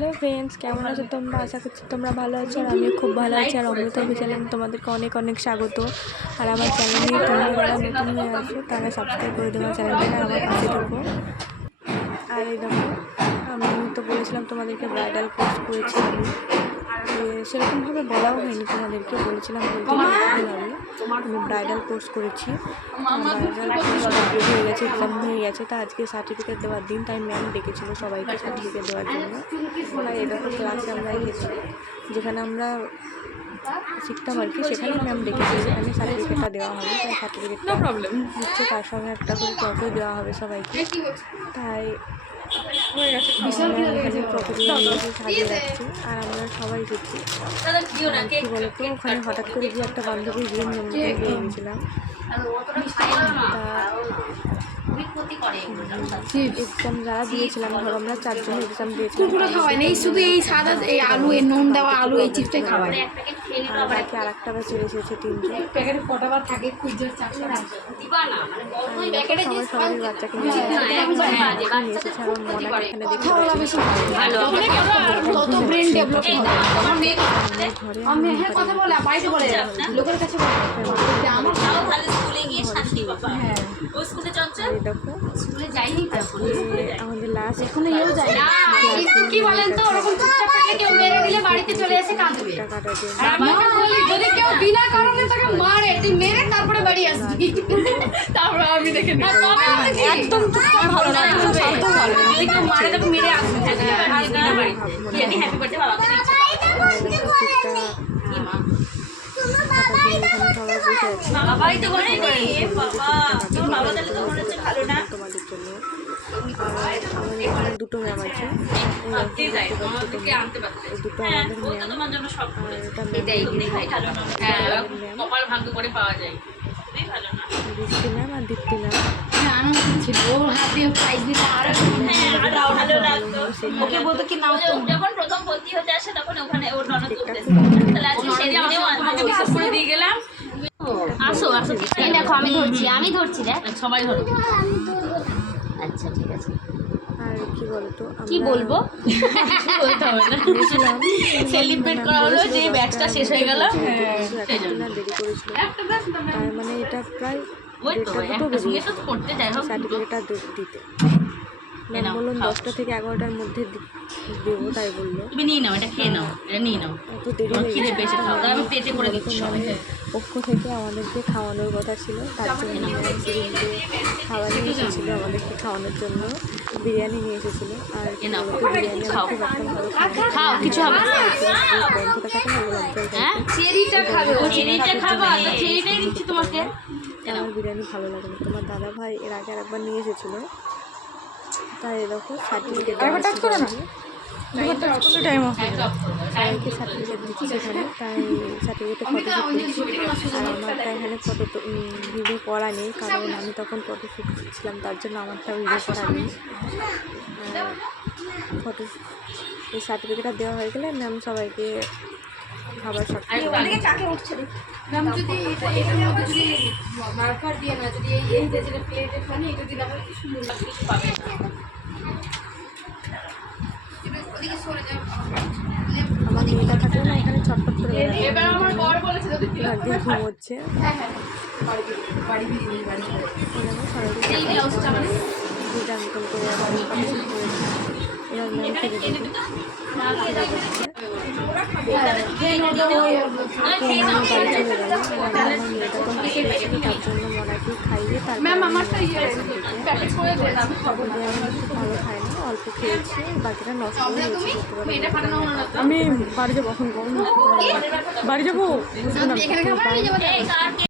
Hello friends, কেমন আছো তোমরা? আশা করছি তোমরা ভালো আছো আর আমিও খুব ভালো আছি। আর অমৃত চ্যানেল তোমাদেরকে অনেক অনেক স্বাগত। আর আমার চ্যানেলে তোমরা যারা নতুন হয়ে আসো তারা সাবস্ক্রাইব করে দেবো চ্যানেলটাকে আমার কাছে দেবো আর এই দেখো আমি তো বলেছিলাম তোমাদেরকে ব্রাইডাল কোর্স করেছি আমি। সেরকমভাবে বলাও হয়নি তোমাদেরকে বলেছিলাম বলতে আমি। ব্রাইডাল কোর্স করেছি। ব্রাইডাল কোর্স কমপ্লিট হয়ে গেছে এক্সাম হয়ে গেছে তা আজকে সার্টিফিকেট দেওয়ার দিন তাই ম্যাম ডেকেছিল সবাইকে সার্টিফিকেট দেওয়ার জন্য। তাই এরকম ক্লাসে আমরা গেছি যেখানে আমরা শিখতাম আর কি সেখানে ম্যাম ডেকেছি সেখানে সার্টিফিকেটটা দেওয়া হবে তাই সার্টিফিকেটটা প্রবলেম হচ্ছে তার সঙ্গে একটা করে ট্রফি দেওয়া হবে সবাইকে। তাই এখানে ট্রফিগুলো নিয়ে সাজিয়ে রাখছি আর আমরা সবাই গেছি কী বলতো ওখানে হঠাৎ করে গিয়ে একটা বান্ধবীর বিয়ের গেছিলাম এক্সাম যারা দিয়েছিলাম ধরো আমরা চারজন এক্সাম দিয়েছিলাম। পুরো খাওয়ায় না এই শুধু এই সাদা এই আলু এই নুন দেওয়া আলু এই চিপসটাই খাওয়ায়। বাকি আর একটা ব্যাচের এসেছে তিনজন। প্যাকেটে কটাবার থাকে? খুঁজে চারশো সবাই সবাই বাচ্চাকে নিয়ে নিয়ে এসেছে আমার মনে এখানে ব্রেন ডেভেলপ ঘরে আমি হ্যাঁ কথা বলে বাড়িতে বলে লোকের কাছে বলে যে আমার হ্যাঁ এই আমাদের লাস্ট এখনও? এও যায় না কি বলেন তো ওরকম চুপচাপ থাকলে কেউ মেরে দিলে বাড়িতে চলে এসে কাঁদবে। আর আমি বলি যদি কেউ বিনা কারণে তাকে মারে তুই মেরে তারপরে বাড়ি আসবি। তারপরে আমি দেখে নিই একদম চুপচাপ ভালো না একদম শান্ত ভালো যদি কেউ মারে তাকে মেরে আসবি। হ্যাপি বার্থডে বাবা বাবাই তো করে বাবা তোমার বাবা তাহলে তো মনে হচ্ছে ভালো না তোমাদের জন্য দুটো ম্যাম আছে দুটো আমাদের ম্যাম আর দীপ্তি ম্যাম ওকে বলতো কি নাও যখন প্রথম ভর্তি হতে আসে তখন ওখানে ওর ননদ তাহলে আজকে সেদিনেও আমাকে বিশ্বাস করে দিয়ে গেলাম আসো আসো এই দেখো আমি ধরছি আমি ধরছি দেখ সবাই ধরো। আচ্ছা ঠিক আছে। আর কি বলতো কি বলব? বলতে হবে না সেলিব্রেট করা হলো যে ব্যাচটা শেষ হয়ে গেল। জন্য। দেরি করেছিল তার মানে এটা প্রায় ওই তো একটা বেজে সঙ্গে তো করতে যাই হোক সার্টিফিকেটটা দিতে। ম্যাম দশটা থেকে এগারোটার মধ্যে দেবো তাই বলল তুমি নিয়ে নাও এটা খেয়ে নাও এটা নিয়ে নাও দেরি হয়ে খিদে গেছে পেয়েছে খাও তাহলে আমি পেটে করে দিচ্ছি সবাইকে পক্ষ থেকে আমাদেরকে খাওয়ানোর কথা ছিল তার জন্য খাবার নিয়ে এসেছিল আমাদেরকে খাওয়ানোর জন্য বিরিয়ানি নিয়ে এসেছিল আর বিরিয়ানি খাও। খাও কিছু হবে না গন্ধটা থাকে না ওরকম জল হ্যাঁ চেরিটা খাবে ও চেরিটা খাবা তো চেরিটাই দিচ্ছি তোমাকে আমার বিরিয়ানি ভালো লাগে না তোমার দাদা ভাই এর আগে আরেকবার নিয়ে এসেছিল তাই দেখো সার্টিফিকেট সবাইকে সার্টিফিকেট দিচ্ছি সেখানে। তাই সার্টিফিকেটে ফটো শ্যুট আর আমারটা এখানে ফটো ভিডিও করা নেই কারণ আমি তখন ফটো শ্যুট করছিলাম তার জন্য আমারটা ভিডিও করা নেই। ফটো এই সার্টিফিকেটটা দেওয়া হয়ে গেলে ম্যাম সবাইকে খাবার সব মার্কার দিয়ে না যদি এই এটা দিলে কি সুন্দর আমার মেয়েটা থাকলে না এখানে ছটফট করে বেড়ায়। এবার আমার বর বলেছে যদি দিলাম। একদিন হ্যাঁ হ্যাঁ। বাড়ি বাড়ি দুটা করে এবার ম্যাম থেকে তার জন্য মনাকে খাইয়ে তারপর ইয়ে ভালো খায় অল্প খেয়েছি বাকিটা নষ্ট হয়ে তো। আমি বাড়ি যাব এখন গরম বাড়ি যাব এখানে খাবার নিয়ে যাব